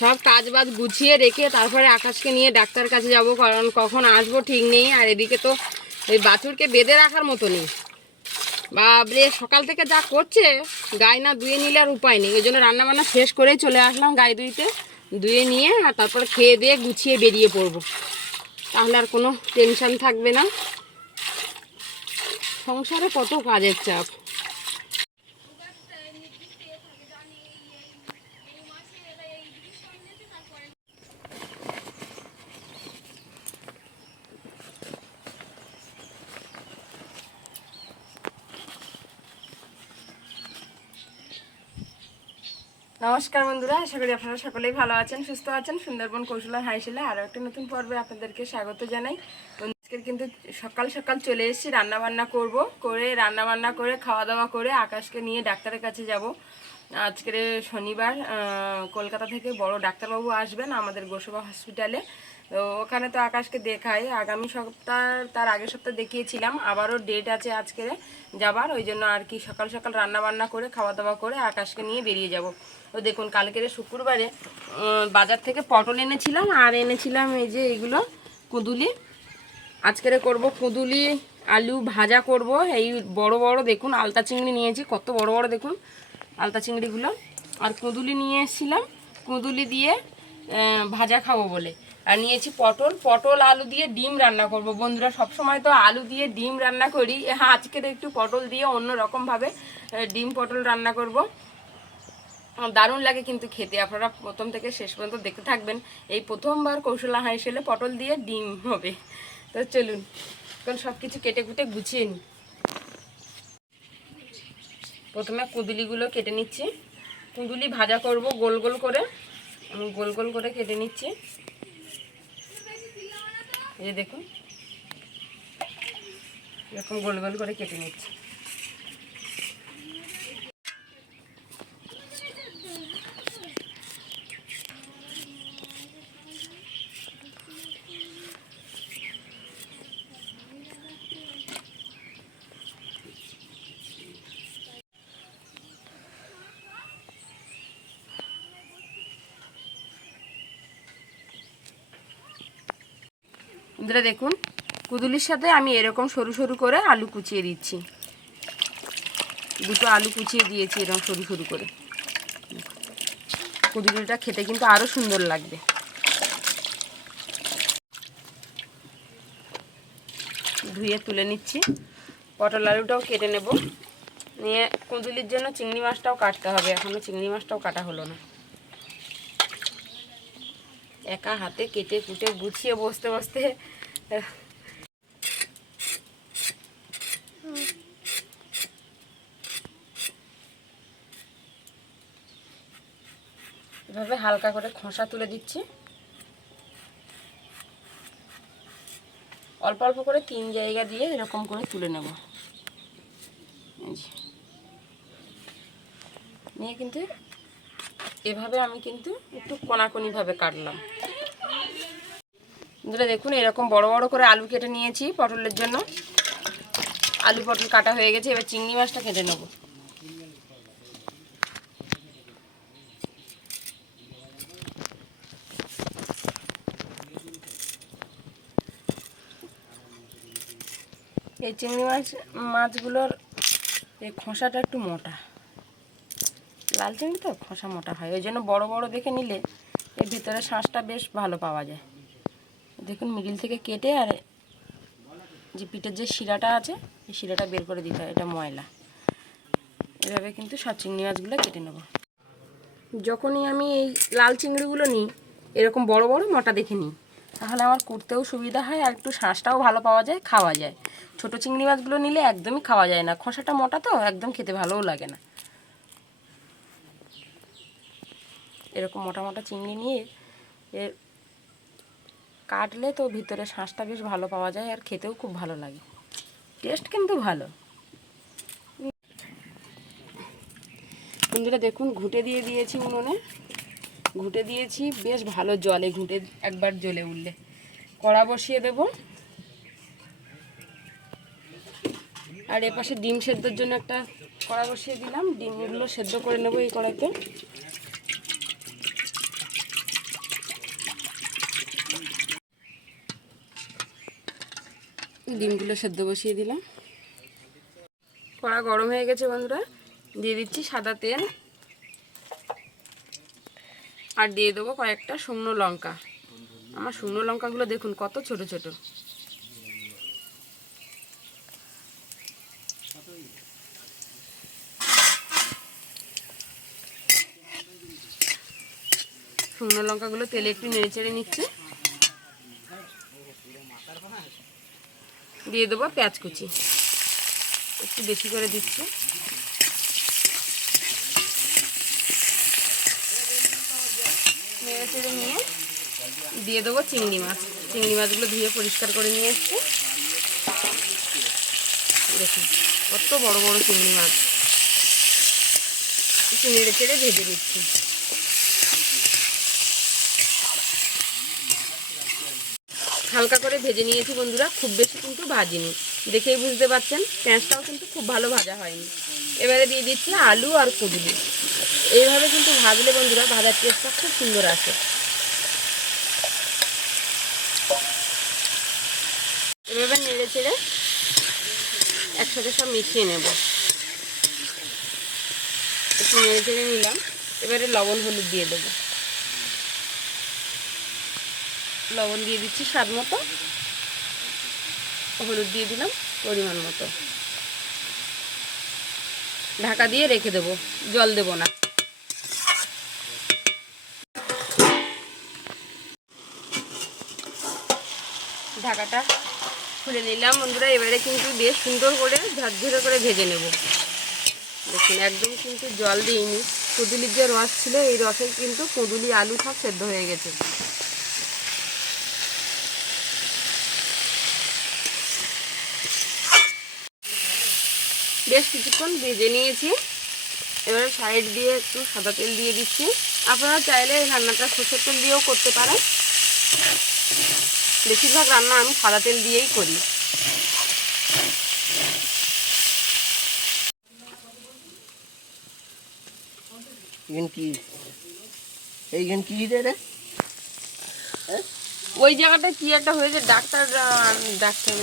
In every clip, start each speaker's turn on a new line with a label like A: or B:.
A: সব কাজ বাজ গুছিয়ে রেখে তারপরে আকাশকে নিয়ে ডাক্তার কাছে যাব, কারণ কখন আসব ঠিক নেই। আর এদিকে তো এই বাছুরকে বেঁধে রাখার মতো নেই বাবরে সকাল থেকে যা করছে গায়ে না ধুয়ে নিলে আর উপায় নেই। ওই জন্য রান্নাবান্না শেষ করেই চলে আসলাম গায়ে ধুইতে। ধুয়ে নিয়ে আর তারপর খেয়ে দিয়ে গুছিয়ে বেরিয়ে পড়ব। তাহলে আর কোনো টেনশন থাকবে না। সংসারে কত কাজের চাপ। নমস্কার বন্ধুরা, আশা করি আপনারা সকলেই ভালো আছেন, সুস্থ আছেন। সুন্দরবন কৌশলার হাইশিলা আরও একটা নতুন পর্বে আপনাদেরকে স্বাগত জানাই। আজকের কিন্তু সকাল সকাল চলে এসেছি, রান্নাবান্না করব, করে রান্নাবান্না করে খাওয়া দাওয়া করে আকাশকে নিয়ে ডাক্তারের কাছে যাব। আজকের শনিবার কলকাতা থেকে বড় ডাক্তারবাবু আসবেন আমাদের গোসবা হসপিটালে। তো ওখানে তো আকাশকে দেখাই। আগামী সপ্তাহ, তার আগের সপ্তাহ দেখিয়েছিলাম। আবারও ডেট আছে আজকে যাবার, ওই জন্য আর কি সকাল সকাল রান্না বান্না করে খাওয়া দাওয়া করে আকাশকে নিয়ে বেরিয়ে যাব। তো দেখুন, কালকের শুক্রবারে বাজার থেকে পটল এনেছিলাম আর এনেছিলাম এই যে এইগুলো কুঁদুলি। আজকের করব কুঁদুলি, আলু ভাজা করব। এই বড় বড় দেখুন, আলতা চিংড়ি নিয়েছি, কত বড় বড় দেখুন, আলতা চিংড়িগুলো। আর কুঁদুলি নিয়ে এসেছিলাম। কুঁদুলি দিয়ে ভাজা খাব বলে। আর নিয়েছি পটল। পটল, আলু দিয়ে ডিম রান্না করব। বন্ধুরা সব সময় তো আলু দিয়ে ডিম রান্না করি। হ্যাঁ আজকের একটু পটল দিয়ে অন্য রকমভাবে ডিম পটল রান্না করব। দারুণ লাগে কিন্তু খেতে। আপনারা প্রথম থেকে শেষ পর্যন্ত দেখতে থাকবেন। এই প্রথমবার কৌশলা হাঁসেলে পটল দিয়ে ডিম হবে। তো চলুন, এখন সব কিছু কেটে কুটে গুছিয়ে নিই। প্রথমে কুঁদুলিগুলো কেটে নিচ্ছি। কুঁদুলি ভাজা করব গোল গোল করে। আমি গোল গোল করে কেটে নিচ্ছি। এই দেখুন এরকম গোল গোল করে কেটে নিচ্ছি। বন্ধুরা দেখুন, কুদুলির সাথে আমি এরকম সরু সরু করে আলু কুচিয়ে দিচ্ছি। দুটো আলু কুচিয়ে দিয়েছি এরকম সরু সরু করে। কুদুলিটা খেতে কিন্তু আরও সুন্দর লাগবে। ধুয়ে তুলে নিচ্ছি। পটল আলুটাও কেটে নেব। নিয়ে কুঁদুলির জন্য চিংড়ি মাছটাও কাটতে হবে। এখনও চিংড়ি মাছটাও কাটা হলো না। একা হাতে কেটে কুটে গুছিয়ে বসতে বসতে এভাবে হালকা করে খোসা তুলে দিচ্ছি। অল্প অল্প করে তিন জায়গা দিয়ে এরকম করে তুলে নেব। নিয়ে কিন্তু এভাবে আমি কিন্তু একটু কোনাকুনিভাবে কাটলাম। বন্ধুরা দেখুন, এরকম বড় বড় করে আলু কেটে নিয়েছি পটলের জন্য। আলু পটল কাটা হয়ে গেছে, এবার চিংড়ি মাছটা কেটে নেব। এই চিংড়ি মাছ, মাছগুলোর এই খোসাটা একটু মোটা। লাল চিংড়ি তো খোসা মোটা হয়, ওই জন্য বড় বড় দেখে নিলে এর ভিতরে শাঁসটা বেশ ভালো পাওয়া যায়। দেখুন, মিডিল থেকে কেটে আর যে পিঠের যে শিরাটা আছে, এই শিরাটা বের করে দিতে হয়, এটা ময়লা। এভাবে কিন্তু সব চিংড়ি মাছগুলো কেটে নেব। যখনই আমি এই লাল চিংড়িগুলো নিই, এরকম বড় বড়, মোটা দেখে নিই, তাহলে আমার করতেও সুবিধা হয় আর একটু শাঁসটাও ভালো পাওয়া যায়, খাওয়া যায়। ছোট চিংড়ি মাছগুলো নিলে একদমই খাওয়া যায় না। খোসাটা মোটা তো, একদম খেতে ভালোও লাগে না। এরকম মোটা মোটা চিংড়ি নিয়ে এর কাটলে তো ভিতরে শাঁসটা বেশ ভালো পাওয়া যায় আর খেতেও খুব ভালো লাগে। টেস্ট কিন্তু ভালো। বন্ধুরা, দেখুন, ঘুঁটে দিয়ে দিয়েছি উনুনে। ঘুঁটে দিয়েছি, বেশ ভালো জলে, ঘুঁটে একবার জ্বলে উঠলে। কড়া বসিয়ে দেব। আর এপাশে ডিম সেদ্ধর জন্য একটা কড়া বসিয়ে দিলাম। ডিমগুলো সেদ্ধ করে নেব এই কড়াইতে। ডিমগুলো সেদ্ধ বসিয়ে দিলাম। কড়া গরম হয়ে গেছে বন্ধুরা। দিয়ে দিচ্ছি সাদা তেল। আর দিয়ে দেবো কয়েকটা শুকনো লঙ্কা। আমার শুকনো লঙ্কাগুলো দেখুন কত ছোট ছোট। শুকনো লঙ্কাগুলো তেলে একটু নেড়ে চেড়ে নিচ্ছি। দিয়ে দেবো পেঁয়াজ কুচি। একটু বেশি করে দিচ্ছি। নেড়ে নিয়ে দিয়ে দেবো চিংড়ি মাছ। চিংড়ি মাছগুলো ধুয়ে পরিষ্কার করে নিয়ে এসছি। দেখুন, কত বড় বড় চিংড়ি মাছ। চেড়ে ভেজে নিচ্ছি। হালকা করে ভেজে নিয়েছি বন্ধুরা, খুব বেশি কিন্তু ভাজিনি। দেখেই বুঝতে পারছেন, পেঁয়াজটাও কিন্তু খুব ভালো ভাজা হয়নি। এবারে দিয়ে দিচ্ছি আলু আর কুদলি এইভাবে কিন্তু ভাজলে বন্ধুরা, ভাজার টেস্টটা খুব সুন্দর আসে। এভাবে নেড়ে চেড়ে একসাথে সব মিশিয়ে নেব। একটু নেড়ে চেড়ে নিলাম। এবারে লবণ হলুদ দিয়ে দেবো। লবণ দিয়ে দিচ্ছি স্বাদ মতো। হলুদ দিয়ে দিলাম, পরিমাণ মতো। ঢাকা দিয়ে রেখে দেবো, জল দেব না। ঢাকাটা খুলে নিলাম। বন্ধুরা, এবারে কিন্তু বেশ সুন্দর করে ঝরঝরে করে ভেজে নেব। দেখুন, একদম কিন্তু জল দিইনি। কুদুলির যে রস ছিল, এই রসে কিন্তু কুদুলি আলু সব সেদ্ধ হয়ে গেছে। বেশ কিছুক্ষণ ভেজে নিয়েছি। এবারে সাইড দিয়ে একটু সাদা তেল দিয়ে দিচ্ছি। আপনারা চাইলে এই রান্নাটা সরষের তেল দিয়েও করতে পারেন। বেশিরভাগ রান্না আমি সাদা তেল দিয়েই করি।
B: এইখান কি? রে
A: ওই জায়গাটা কি একটা হয়েছে ডাক্তার ডাক্তার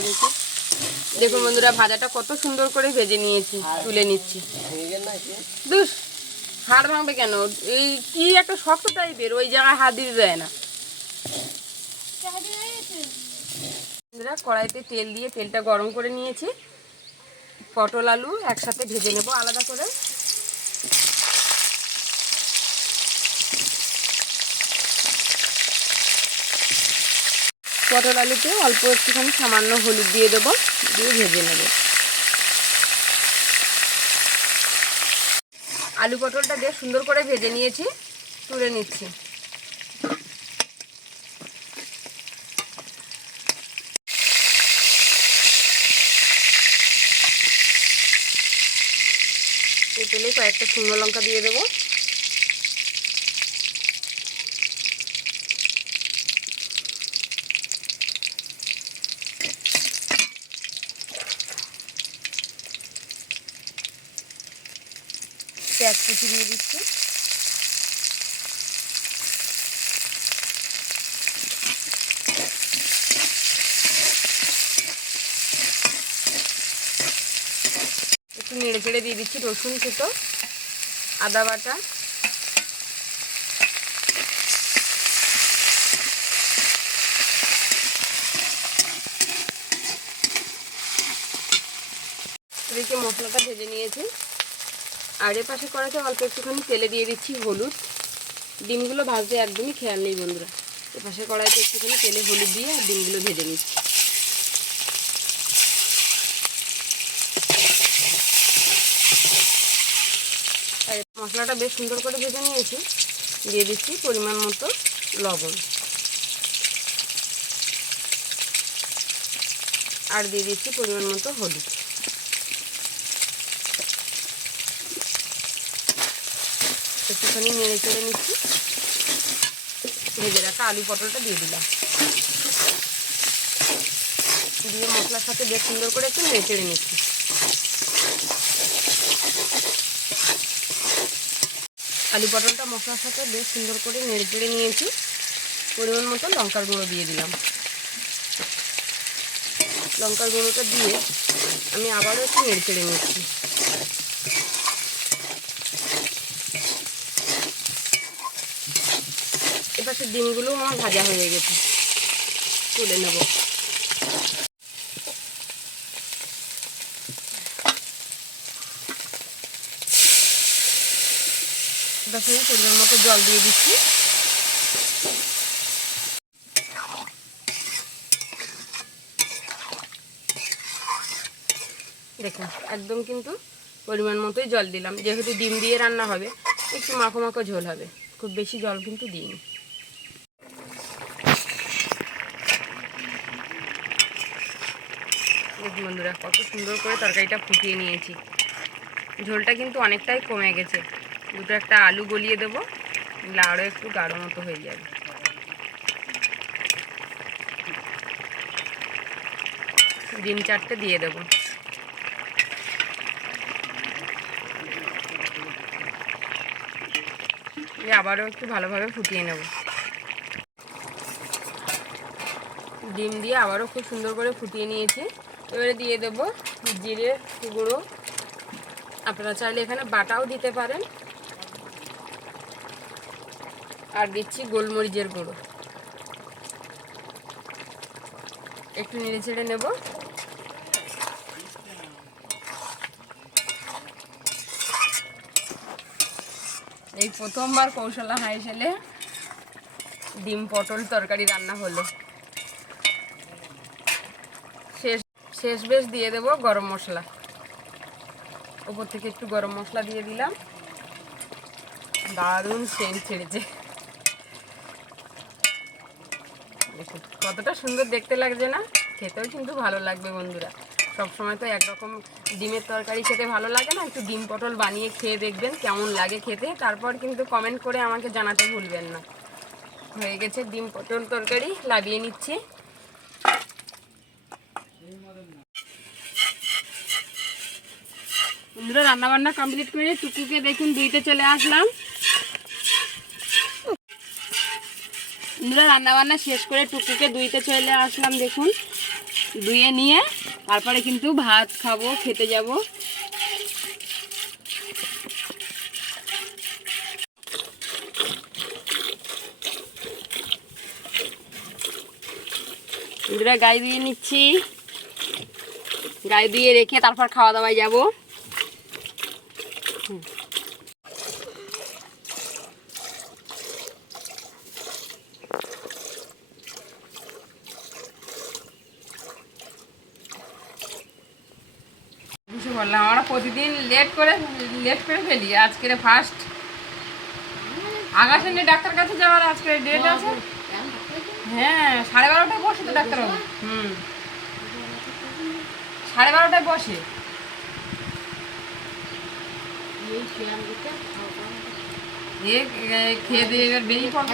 A: দেখুন বন্ধুরা, ভাজাটা কত সুন্দর করে ভেজে নিয়েছি, তুলে নিচ্ছি। দুস, হাড় ভাঙবে কেন? এই কি একটা শক্ত টাইপের ওই জায়গায় হাত দিতে দেয় না। বন্ধুরা, কড়াইতে তেল দিয়ে তেলটা গরম করে নিয়েছি। পটল, আলু একসাথে ভেজে নেব আলাদা করে। পটল আলুতে অল্প একটুখানি সামান্য হলুদ দিয়ে দেবো, দিয়ে ভেজে নেব। আলু পটলটা বেশ সুন্দর করে ভেজে নিয়েছি, তুলে নিচ্ছি। তেলে কয়েকটা শুকনো লঙ্কা দিয়ে দেবো। পেঁয়াজ কুচি দিয়ে দিচ্ছি। একটু নেড়ে চেড়ে দিয়ে দিচ্ছি রসুন কুটো আদা বাটা। এদিকে মশলাটা ভেজে নিয়েছি। আর এ পাশে কড়াতে অল্প একটুখানি তেলে দিয়ে দিচ্ছি হলুদ। ডিমগুলো ভাজতে একদমই খেয়াল নেই বন্ধুরা। এ পাশে কড়াইতে একটুখানি তেলে হলুদ দিয়ে আর ডিমগুলো ভেজে নিচ্ছি। আর মশলাটা বেশ সুন্দর করে ভেজে নিয়েছি। দিয়ে দিচ্ছি পরিমাণ মতো লবণ। আর দিয়ে দিচ্ছি পরিমাণ মতো হলুদ। একটুখানি নেড়ে চেড়ে নিচ্ছি। ভেজে রাখা আলু পটলটা দিয়ে দিলাম। দিয়ে মশলার সাথে বেশ সুন্দর করে একটু নেড়ে চেড়ে নিচ্ছি। আলু পটলটা মশলার সাথে বেশ সুন্দর করে নেড়ে চেড়ে নিয়েছি। পরিমাণ মতো লঙ্কার গুঁড়ো দিয়ে দিলাম। লঙ্কার গুঁড়োটা দিয়ে আমি আবারও একটু নেড়ে চেড়ে নিচ্ছি। ডিমগুলো আমার ভাজা হয়ে গেছে। তুলে নেব। এপাশে পরিমাণ মতো জল দিয়ে দিচ্ছি। দেখুন, একদম কিন্তু পরিমাণ মতোই জল দিলাম। যেহেতু ডিম দিয়ে রান্না হবে, একটু মাখো মাখো ঝোল হবে। খুব বেশি জল কিন্তু দিইনি। বন্ধুরা, কত সুন্দর করে তরকারিটা ফুটিয়ে নিয়েছি। ঝোলটা কিন্তু অনেকটাই কমে গেছে। দুটো একটা আলু গলিয়ে দেবো আরও একটু গাঢ় মতো হয়ে যাবে। ডিম চারটে দিয়ে দেবো। আবারও একটু ভালোভাবে ফুটিয়ে নেব। ডিম দিয়ে আবারও খুব সুন্দর করে ফুটিয়ে নিয়েছি। এবারে দিয়ে দেব জিরে, গুঁড়ো। আপনারা চাইলে এখানে বাটাও দিতে পারেন। আর দিচ্ছি গোলমরিচের গুঁড়ো। একটু নেড়ে ছেড়ে নেব। এই প্রথমবার কৌশলা হাইসেলে ডিম পটল তরকারি রান্না হলো। শেষ বেশ দিয়ে দেবো গরম মশলা। ওপর থেকে একটু গরম মশলা দিয়ে দিলাম। দারুণ সেন্ট ছেড়েছে। কতটা সুন্দর দেখতে লাগছে না? খেতেও কিন্তু ভালো লাগবে বন্ধুরা। সবসময় তো একরকম ডিমের তরকারি খেতে ভালো লাগে না। একটু ডিম পটল বানিয়ে খেয়ে দেখবেন কেমন লাগে খেতে। তারপর কিন্তু কমেন্ট করে আমাকে জানাতে ভুলবেন না। হয়ে গেছে ডিম পটল তরকারি, লাগিয়ে নিচ্ছি। বন্ধুরা, রান্নাবান্না কমপ্লিট করে টুকুকে দেখুন, দুইতে চলে আসলাম। বন্ধুরা, রান্নাবান্না শেষ করে টুকুকে দুইতে চলে আসলাম, দেখুন। ধুয়ে নিয়ে তারপরে কিন্তু ভাত খাব, খেতে যাব। বন্ধুরা, গায়ে দিয়ে নিচ্ছি। গায়ে দিয়ে রেখে তারপর খাওয়া দাওয়ায় যাব কিছু বললাম আমরা প্রতিদিন লেট করে লেট করে ফেলি। আজকের ফার্স্ট আগাশে নিয়ে ডাক্তার কাছে যাওয়ার আজকে ডেট আছে? হ্যাঁ সাড়ে বারোটায় বসে তো ডাক্তারবাবু হুম। সাড়ে বারোটায় বসে। খেয়ে দিয়ে এবার বেরিয়ে পড়ব।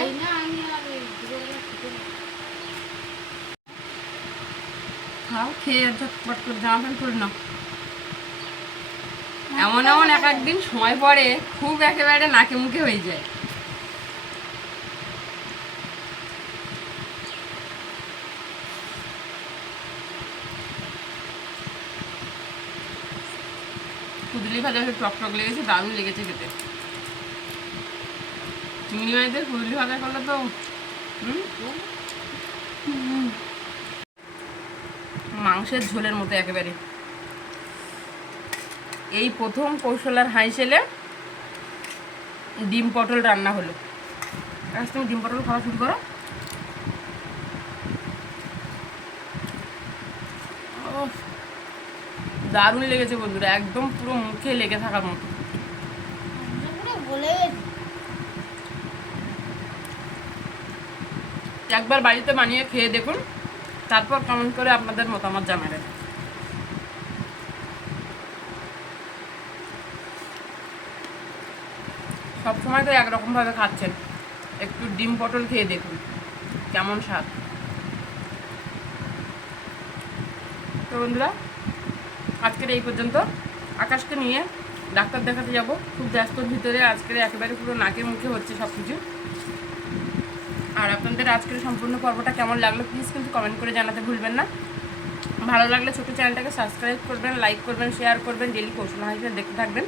A: খাও, খেয়ে ঝটপট করে, জামা প্যান্ট করে নাও। এমন এমন এক একদিন সময় পরে খুব একেবারে নাকে মুখে হয়ে যায় কুদলি ভাজা টক টক লেগেছে দারুণ লেগেছে খেতে চিংড়ি মাছদের কুদলি ভাজা করলে তো হুম? হুম। মাংসের ঝোলের মতো একেবারে এই প্রথম কৌশলার হাইসেলে ডিম পটল রান্না হলো। আজ তুমি ডিম পটল খাওয়া শুরু করো। দারুণ লেগেছে বন্ধুরা একদম পুরো মুখে লেগে থাকার মতো। একবার বাড়িতে বানিয়ে খেয়ে দেখুন তারপর কমেন্ট করে আপনাদের মতামত জানাবেন। সবসময় তো একরকমভাবে খাচ্ছেন। একটু ডিম পটল খেয়ে দেখুন, কেমন স্বাদ। তো বন্ধুরা, আজকের এই পর্যন্ত। আকাশকে নিয়ে ডাক্তার দেখাতে যাব। খুব ব্যস্তর ভিতরে আজকের একেবারে পুরো নাকের মুখে হচ্ছে সব কিছু আর আপনাদের আজকের সম্পূর্ণ পর্বটা কেমন লাগল প্লিজ কিন্তু কমেন্ট করে জানাতে ভুলবেন না। ভালো লাগলে ছোটো চ্যানেলটাকে সাবস্ক্রাইব করবেন লাইক করবেন শেয়ার করবেন ডেলি কৌশল হিসেবে দেখতে থাকবেন।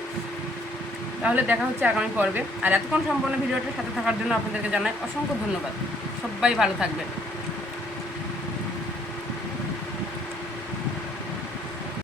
A: তাহলে দেখা হচ্ছে আগামী পর্বে। আর এতক্ষণ সম্পূর্ণ ভিডিওটার সাথে থাকার জন্য আপনাদেরকে জানাই অসংখ্য ধন্যবাদ। সবাই ভালো থাকবেন।